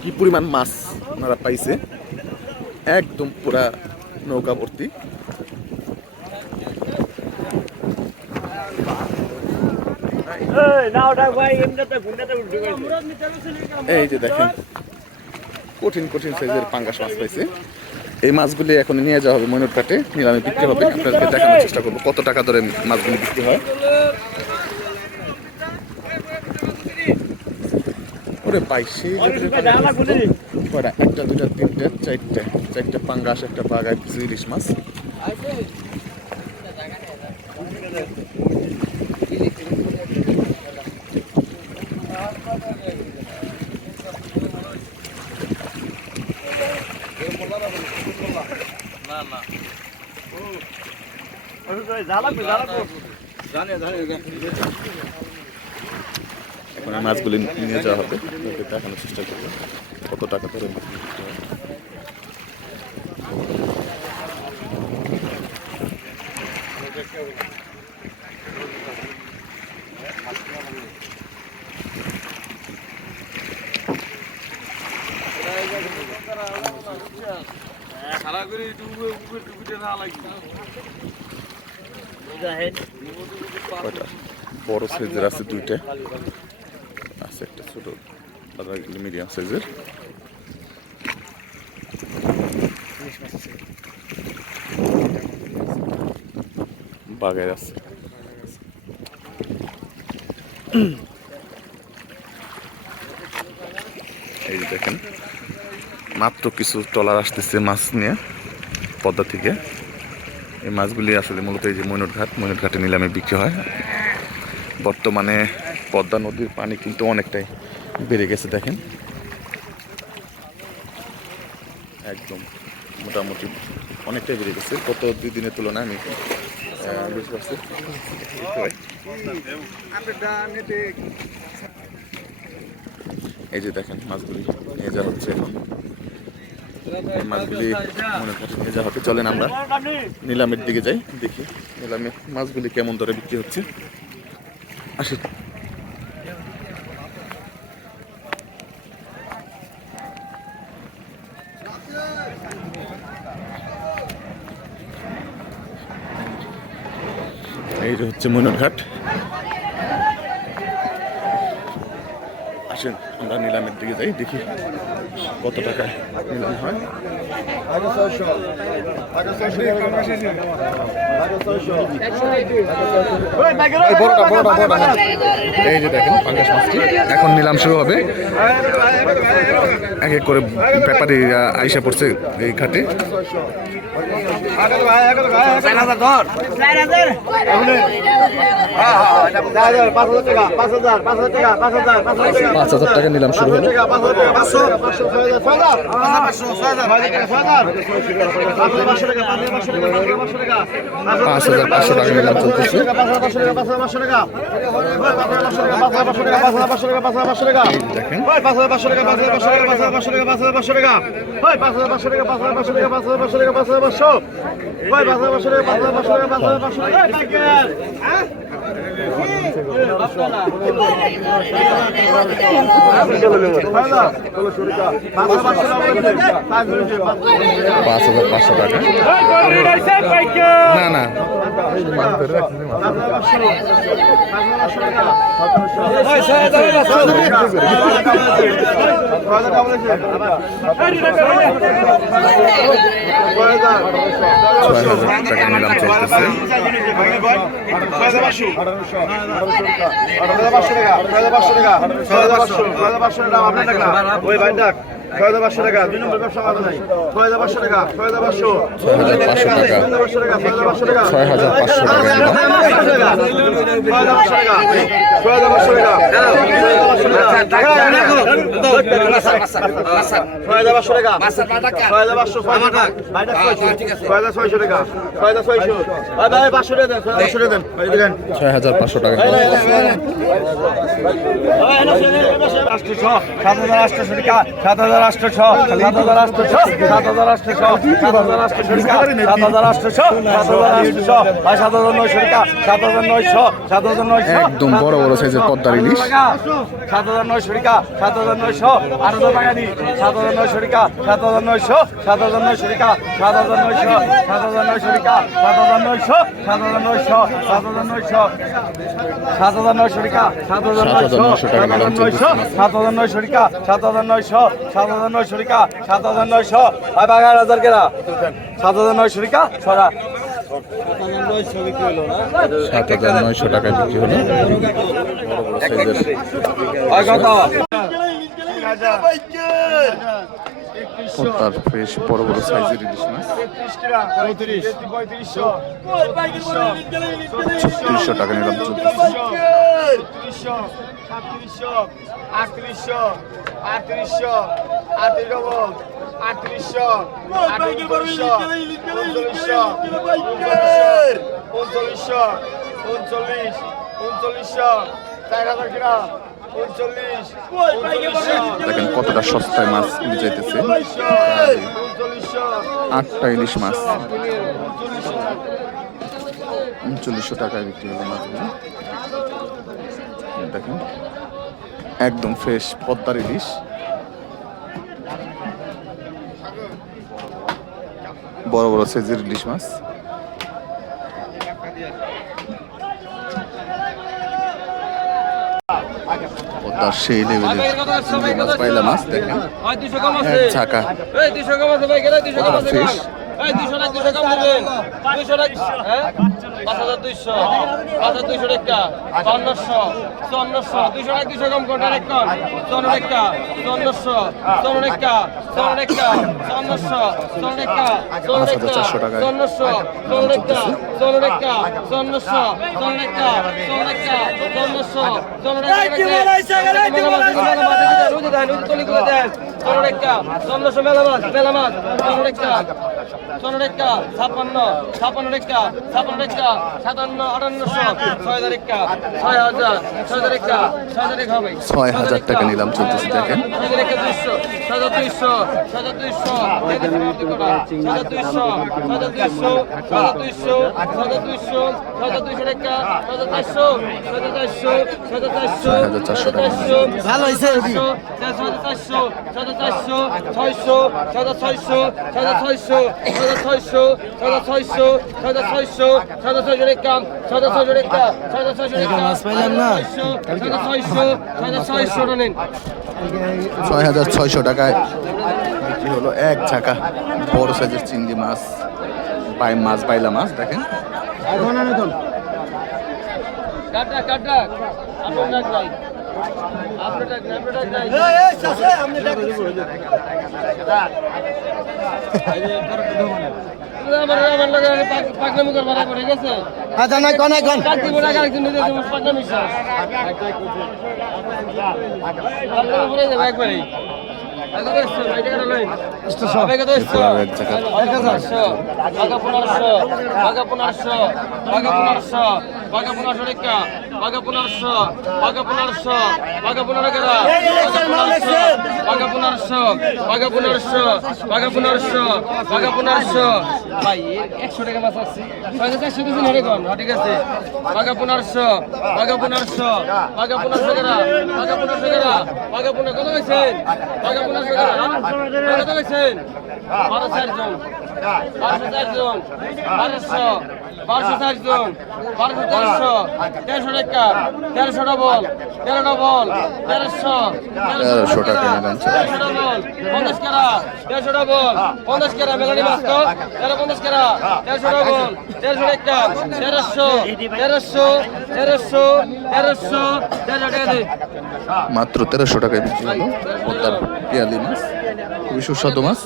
কি পরিমাণ মাছ ওনারা পাইছে? একদম পুরা নৌকা ভর্তি। এই যে দেখেন কঠিন কঠিন সাইজের পাঙ্গাস মাছ পাইছে। এই মাছগুলি এখন নিয়ে যাওয়া হবে ময়ূর কাটে নিলামে বিক্রি হবে। আপনাদেরকে দেখানোর চেষ্টা করব কত টাকা ধরে মাছগুলি বিক্রি হয়। ওরে পাইছে কয়টা একটা দুটা তিনটে চারটা চারটা পাঙ্গাস একটা বাগায় কিছু ইলিশ মাছ। এখন মাছগুলি নিয়ে যাওয়া হবে। আপনাদেরকে দেখানোর চেষ্টা করব। কত টাকা হয়। কয়টা? বড় সাইজের আছে দুইটা। একটা ছোট আধা মিডিয়াম সাইজের বাগায় আছে এই যে দেখেন, মাত্র কিছু ট্রলার আসতেছে মাছ নিয়ে, পদ্মা থেকে। এই মাছগুলি আসলে মূলত এই যে মৈনট ঘাট মৈনট ঘাটে নিলামে বিক্রি হয়। বর্তমানে পদ্মা নদীর পানি কিন্তু অনেকটাই বেড়ে গেছে, দেখেন। একদম মোটামুটি অনেকটাই বেড়ে গেছে। গত দুই দিনের তুলনায় আমি এই যে দেখেন মাছগুলি যাওয়া হচ্ছে এখন। মাছগুলি মনে নিয়ে যাওয়া হবে চলেন আমরা নিলামের দিকে যাই, দেখি নিলামে মাছগুলি কেমন দরে বিক্রি হচ্ছে। আসি। এই হচ্ছে মনোরঘাট আসেন আমরা নিলামের দিকে যাই দেখি কত টাকায় নিলাম হয়। এই যে দেখেন পাঙ্গাস মাছটি এখন নিলাম শুরু হবে এক এক করে ব্যাপারী আইসা পড়ছে এই ঘাটে পাঁচ হাজার টাকা নিলাম শুরু হলো পাঁচ হাজার পাঁচশো টাকা নিলাম চলতেছে দেখেন পাঁচ হাজার পাঁচশো টাকা। না না। মাছ ধরে রাখছি, মাছ। ছয় হাজার টাকা নিলাম চলতেছে পাঁচশো টাকা দুই নম্বর ব্যবসা মাথা নাই ছয় হাজার পাঁচশো টাকা ছয় হাজার পাঁচশো ছয় হাজার পাঁচশো টাকা ছয় হাজার পাঁচশো টাকা নিলাম ছয় হাজার পাঁচশো টাকা নিলাম সাত হাজার আটশো টাকা সাত হাজার হাজার আটশোশো সাত হাজার আটশোশো সাত হাজার আটশোশো সাত হাজার আটশোশো সাত হাজার আটশোশো সাত হাজার আটশোশো আর সাত হাজার নয়শো সাত হাজার নয়শো সাত হাজার নয়শো একদম বড় বড় সাইজের পদ্মার ইলিশ সাত হাজার নয়শো টাকা সাত হাজার নয়শো আট হাজার টাকা দি সাত হাজার নয়শো টাকা সাত হাজার নয়শো সাত হাজার নয়শো টাকা সাত হাজার নয়শো সাত হাজার নয়শো টাকা সাত হাজার নয়শো সাত হাজার নয়শো সাত হাজার নয়শো সাত হাজার নয়শো টাকা সাত হাজার নয়শো সাত হাজার নয়শো সাত হাজার নয়শো টাকা সাত হাজার নয়শো সাত হাজার নয়শো টাকা সাত হাজার নয়শো আর বাগান হাজার কেনা। সাত হাজার নয়শো টাকা ছড়া। সাত হাজার নয়শো টাকায় বিক্রি হলো। পদ্মার ফ্রেশ বড় বড় সাইজের ইলিশ মাছ। ছত্রিশশো টাকা নিলাম চলতেছে। আটত্রিশশো আটত্রিশশো আটত্রিশশো আটত্রিশশো আটত্রিশশো উনচল্লিশশো উনচল্লিশশো উনচল্লিশ উনচল্লিশশো চার হাজার দেখেন কতটা সস্তায় মাছ উনচল্লিশশো আটটা ইলিশ মাছ। উনচল্লিশশো টাকায় বিক্রি হলো মাছগুলো দেখেন একদম ফ্রেশ পদ্মার ইলিশ। বড় বড় সাইজের ইলিশ মাছ। পদ্মার সেই লেভেলের মাছ পাইলা মাছ দেখেন। এক চাকা কতটা ফ্রেশ চন্দ্রশো মেলা মাছ মেলা মাছ চন্দ্র রেখা ছাপ্পান্ন ছাপ্পান্ন রেখা ছাপ্পান্ন রেখা সাতান্ন আটান্নশো ছয় হাজার রেখা ছয় হাজার ছয় হাজার রেখা ছয় হাজার রেখা হবে ছয় হাজার টাকা নিলাম চলতেছে দেখেন ছয় হাজার রেখা দুইশো ছয় হাজার দুইশো ছয় হাজার দুইশো ছয় হাজার দুইশো ছয় হাজার দুইশো ছয় হাজার দুইশো ছয় হাজার দুইশো ছয় হাজার দুইশো রেখা ছয় হাজার চারশো ছয় হাজার চারশো ছয় হাজার চারশো ছয় হাজার চারশো ভালো হয়েছে চারশো ছয় হাজার চারশো ছয়শো ছয় হাজার ছয়শো ছয় হাজার ছয়শো ছয় হাজার ছয়শো ছয় হাজার ছয়শো ছয় হাজার ছয়শো ছয় হাজার ছয়শো রেখা ছয় হাজার ছয়শো রেখা ছয় হাজার ছয়শো রেখা মাছ পাইলাম না। ছয় হাজার ছয়শো ছয় হাজার ছয়শো ছয় হাজার ছয়শো টাকায় বিক্রি হলো এক চাকা। বড় সাইজের চিংড়ি মাছ। পাই মাছ বাইলা মাছ দেখেন। কাটা কাটা আপনার নাই। আচ্ছা না কোন কোন কাট পনেরো একশো টাকা মাছ আছে। হাজার চারশো দিয়েছেন হ্যাঁ, ঠিক আছে। আগে পনেরোশো, আগে পনেরোশো, আগে পনেরোশো গেরা, আগে পনেরোশো গেরা, আগে পনেরো- কত হয়েছেন? আগে পনেরোশো গেরা, হ্যাঁ? কত হয়েছেন? বারো চারজন বারোশো চারজন বারোশো বারোশো চারজন বারোশো তেরোশো তেরোশো টাকা তেরোশো ডবল তেরো ডবল তেরোশো তেরোশো টাকা তেরোশো ডবল পঞ্চাশ কেরা তেরোশো ডবল পঞ্চাশ কেরা মেলানি মাছ তো তেরো পঞ্চাশ কেরা তেরোশো ডবল তেরোশো টাকা তেরোশো তেরোশো তেরোশো তেরোশো তেরোশো টাকা মাত্র তেরোশো টাকায় বিক্রি হলো পিয়ালি মাছ। খুবই সুস্বাদু মাছ।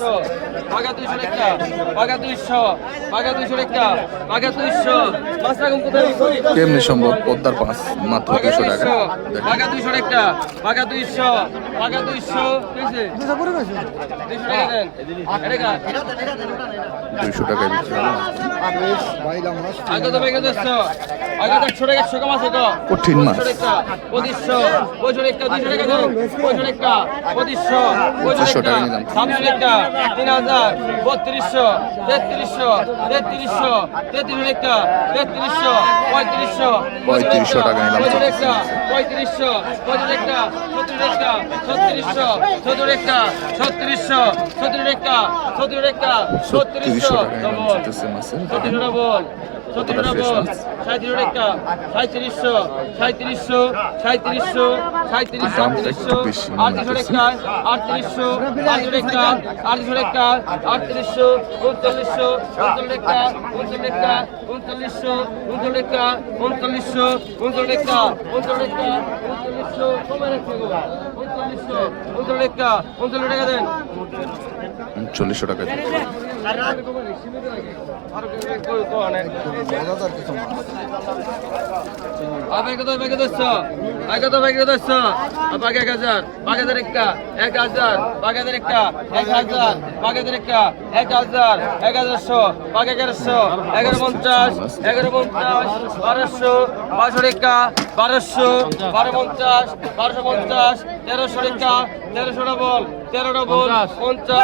বাগা দুইশো বাগা দুইশো দুইশো বাগা দুইশো। মাছ রাখুন কোথায়? কেমনি সম্ভব? পদ্মার পাঁচ মাত্র দুশো টাকা। দুইশো দেখেন। বাগা দুইশো দুইশো দুইশো। দুইশো টাকা? দুইশো কঠিন মাছ। পঁচিশশো পঁচিশশো টাকা তিন হাজার বত্রিশশো তেত্রিশশো তেত্রিশশো তেত্রিশ টাকা তেত্রিশশো পঁয়ত্রিশশো পঁয়ত্রিশশো টাকা নিলাম। টাকা পঁয়ত্রিশশো পঁয়ত্রিশ টাকা সত্তর টাকা ছত্রিশশো সত্তর টাকা ছত্রিশশো সত্তর টাকা সত্তর টাকা ছত্রিশশো বল। দামটা একটু বেশি মনে আটত্রিশশো হচ্ছে। উনচল্লিশশো উনচল্লিশ টাকা এক হাজার একটা এক হাজার একটা এক হাজার বাগে এগারোশো এগারো পঞ্চাশ এগারো পঞ্চাশ বারোশো বারোশো বারো পঞ্চাশ বারোশো পঞ্চাশ তেরোশো টাকা তেরোশো ডবল তেরো ডবল পঞ্চাশ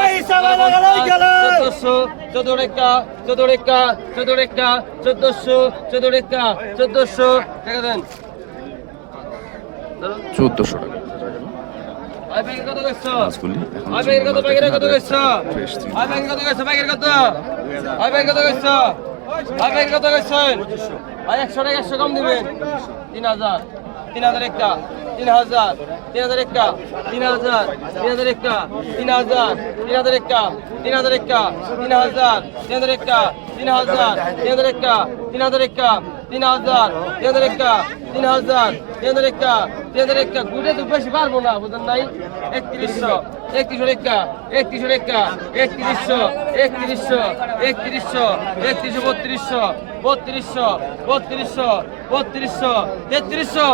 চোদ্দশো চোদ্দ টাকা চোদ্দ টাকা চোদ্দ টাকা চোদ্দশো চোদ্দ টাকা চোদ্দশো টাকা। দেন চোদ্দশো টাকা একশো টাকা একশো কম দিবেন। তিন হাজার। তিন হাজার একটা তিন হাজার তিন হাজার একটা তিন হাজার তিন হাজার একটা তিন হাজার তিন হাজার একটা তিন হাজার একটা তিন হাজার তিন হাজার একটা তিন হাজার তিন হাজার একটা তিন হাজার একটা তিন হাজার তিন হাজার একটা তিন হাজার তিন হাজার একটা তিন হাজার একটা ঘুরে তো বেশি পারব না বুঝলেন নাই একত্রিশশো একত্রিশশো রেখা একত্রিশশো রেখা একত্রিশশো একত্রিশশো একত্রিশশো একত্রিশশো বত্রিশশো বত্রিশশো বত্রিশশো বত্রিশশো তেত্রিশশো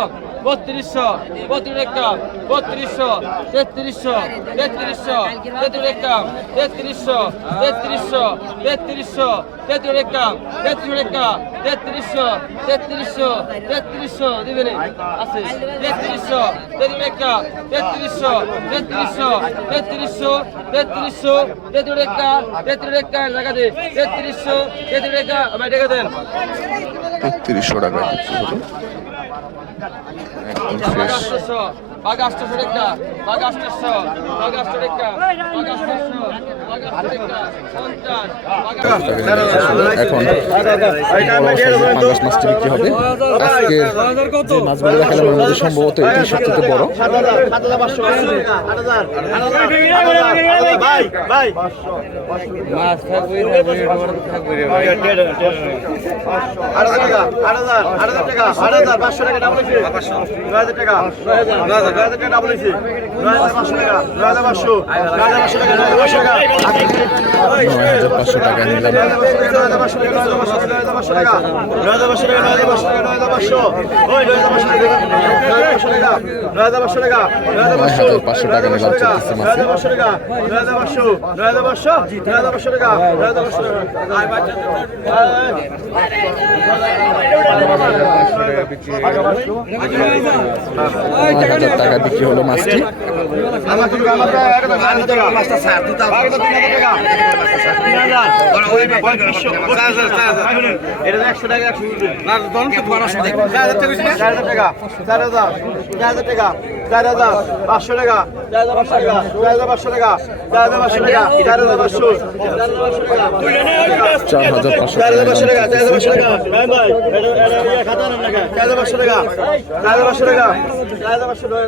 বত্রিশশো, বত্রিশ রেখা বত্রিশশো, তেত্রিশশো তেত্রিশশো, তেত্রিশ রেখা তেত্রিশশো তেত্রিশশো তেত্রিশশো, তেত্রিশ রেখা তেত্রিশ রেখা তেত্রিশশো তেত্রিশশো তেত্রিশশো, দিবেন? আছে। তেত্রিশশো, তেত্রিশ রেখা তেত্রিশশো তেত্রিশশো তেত্রিশশো তেত্রিশশো, তেত্রিশ রেখা তেত্রিশ রেখা জায়গা দে। তেত্রিশশো, তেত্রিশ রেখা আমার টাকা দেন। তেত্রিশশো টাকায় বিক্রি হলো একদম বাঘ আষ্টশো আষ্টশো রেখা বাঘ আষ্টশো বাঘ আষ্ট রেখা বাঘ আষ্টশো এখন পাঙ্গাস মাছটি বিক্রি হবে আজকে যে মাছগুলো দেখালাম এর মধ্যে সম্ভবত এটি সবচেয়ে বড় আট হাজার টাকা পাঁচশো টাকা নিলাম পাঁচশো টাকা নিলাম টাকা টাকা বিক্রি হলো মাছটি। পাঁচশো টাকা। চার হাজার পাঁচশো টাকা।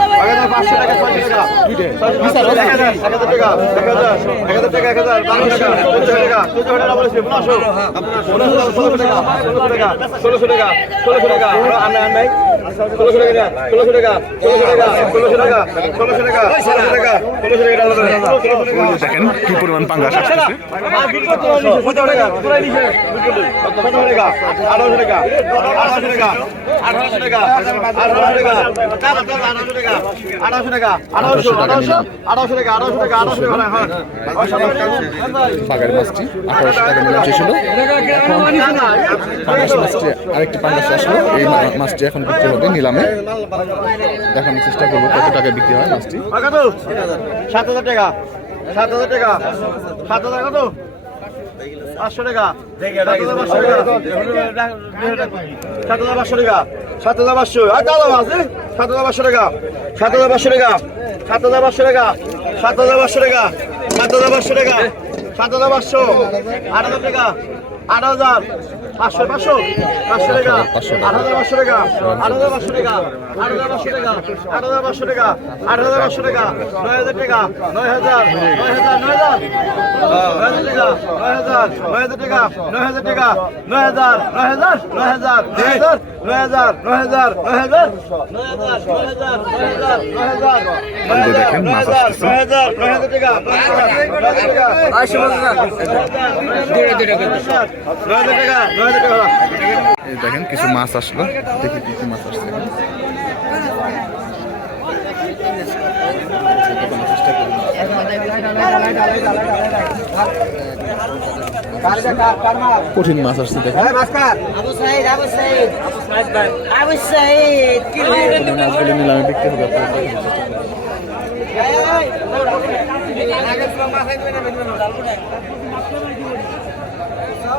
ষোলোশো টাকা ষোলোশো টাকা ষোলোশো টাকা আনে আন নাই টাকা টাকা আঠারোশো আঠারোশো আঠারোশো টাকা টাকা টাকা মাছটি আরেকটি পাঙ্গাস আসলো। এই মাছটি এখন বিক্রি হবে নিলামে দেখানোর চেষ্টা করব কত টাকায় বিক্রি হয় সাত হাজার টাকা সাত হাজার টাকা সাত হাজার কত পাঁচশো টাকা সাত হাজার পাঁচশো টাকা সাত হাজার পাঁচশো সাত হাজার পাঁচশো টাকা সাত হাজার পাঁচশো টাকা সাত হাজার পাঁচশো টাকা সাত হাজার পাঁচশো টাকা সাত হাজার পাঁচশো টাকা সাত হাজার পাঁচশো আট হাজার টাকা আট হাজার পাঁচশো পাঁচশো পাঁচশো টাকা আট হাজার পাঁচশো টাকা আট হাজার পাঁচশো টাকা আট হাজার পাঁচশো টাকা আট হাজার পাঁচশো টাকা আট হাজার পাঁচশো টাকা নয় হাজার টাকা নয় হাজার নয় হাজার নয় হাজার নয় হাজার টাকা নয় হাজার টাকা নয় হাজার টাকা নয় হাজার নয় হাজার নয় হাজার নয় হাজার নয় হাজার দেখেন মাছ আসতেছে নয় হাজার টাকা নয় হাজার টাকা দেখেন কিছু মাছ আসলো দেখি কিছু মাছ আসছে কঠিন মাছ আসছে দেখেন মাছগুলি নিলামে বিক্রি হবে আপনার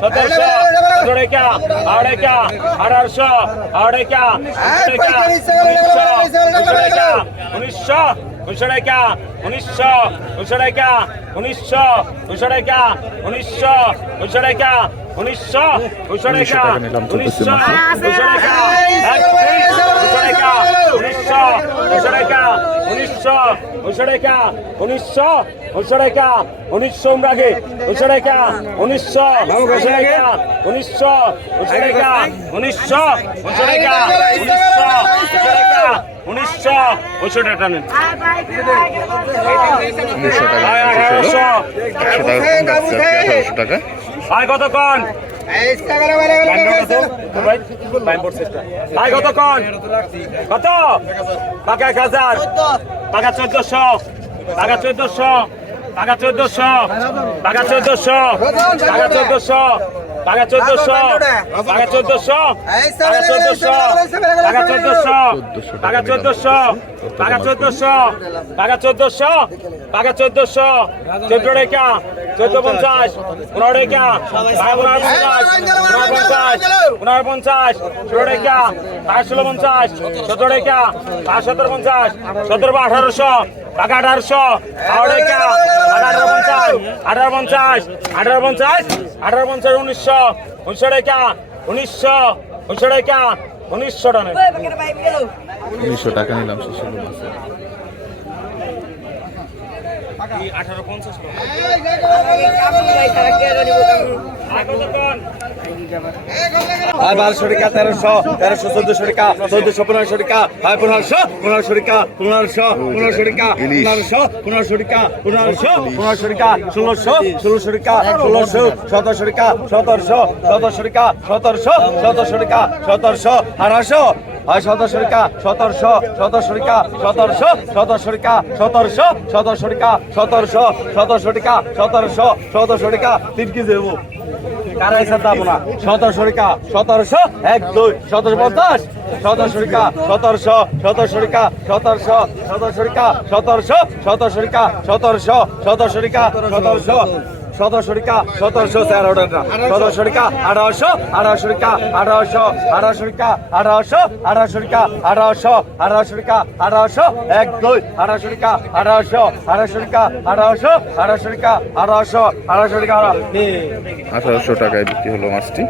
सतरशे अठोडेक्या आवडेक्या अठारश आवडेक्या उन्नीसशा उन्नीसशा उन्सडेक्या उन्नीसशा उन्सडेक्या उन्नीसशा उन्सडेक्या उन्नीसशा उन्सडेक्या উনিশশো উনিশশো টাকা উনিশশো উনিশশো টাকা উনিশশো উনিশশো টাকা উনিশশো উনিশশো টাকা উনিশশো উনিশশো উনিশশো উনিশশো উনিশশো উনিশশো উনিশশো উনিশশো উমরাগে উনিশশো টাকা উনিশশো উনিশশো টাকা উনিশশো উনিশশো টাকা উনিশশো উনিশশো টাকা উনিশশো উনিশশো টাকা উনিশশো উনিশশো টাকা নেন উনিশশো টাকা শেষ টাকা আয় কত কন আয় কত কন কত? পাকা এক হাজার। পাকা চোদ্দশো। পাকা চোদ্দশো। পাকা চোদ্দশো। পাকা চোদ্দশো। পাকা চোদ্দশো। টাকা চোদ্দশো টাকা চোদ্দশো টাকা চোদ্দশো টাকা চোদ্দশো টাকা চোদ্দশো টাকা চোদ্দশো টাকা চোদ্দশো টাকা চোদ্দশো চোদ্দ রেখা চোদ্দ পঞ্চাশ পনেরো পনেরো পঞ্চাশ পনেরো পঞ্চাশ ষোলো টাকা ষোলো পঞ্চাশ সতেরো টাকা সতেরো পঞ্চাশ সতেরো বা আঠারোশো টাকা আঠারোশো আঠারো রেখা আঠারো পঞ্চাশ আঠারো পঞ্চাশ আঠারো পঞ্চাশ আঠারো পঞ্চাশ উনিশশো উনিশশো রেখা উনিশশো উনিশশো রেখা উনিশশো টাকা উনিশশো টাকা নিলাম আঠারো পঞ্চাশ আর বারোশো টাকা, তেরোশো তেরোশো, চোদ্দশো টাকা, চোদ্দশো, পনেরোশো টাকা, আর পনেরোশো পনেরোশো টাকা, পনেরোশো পনেরোশো টাকা, পনেরোশো পনেরোশো টাকা, পনেরোশো পনেরোশো টাকা, ষোলোশো ষোলোশো টাকা, ষোলোশো, সতেরোশো টাকা, সতেরোশো সতেরোশো টাকা সতেরোশো সতেরোশো টাকা সতেরোশো, আঠারোশো হয় সদস্যরিকা সতেরোশো সদস্যরিকা সতেরোশো সদস্যরিকা সতেরোশো সদস্যরিকা সতেরোশো সদস্যরিকা সতেরোশো সদস্যরিকা তিন কেজি দেবো কারা এসে দাম না সতেরোশরিকা সতেরোশো এক দুই সতেরোশো পঞ্চাশ সতেরোশরিকা সতেরোশো সতেরোশরিকা সতেরোশো সতেরোশরিকা সতেরোশো সতেরোশরিকা সতেরোশো সতেরোশরিকা সতেরোশো সতেরোশো টাকা, সতেরোশো সতেরোশো টাকা। সতেরোশো টাকা, আঠারোশো আঠারোশো টাকা, আঠারোশো আঠারোশো টাকা, আঠারোশো আঠারোশো টাকা, আঠারোশো আঠারোশো টাকা, আঠারোশো, এক, দুই, আঠারোশো টাকা, আঠারোশো আঠারোশো টাকা, আঠারোশো আঠারোশো টাকা, আঠারোশো আঠারোশো টাকা, আঠারোশো টাকায় বিক্রি হলো মাছটি।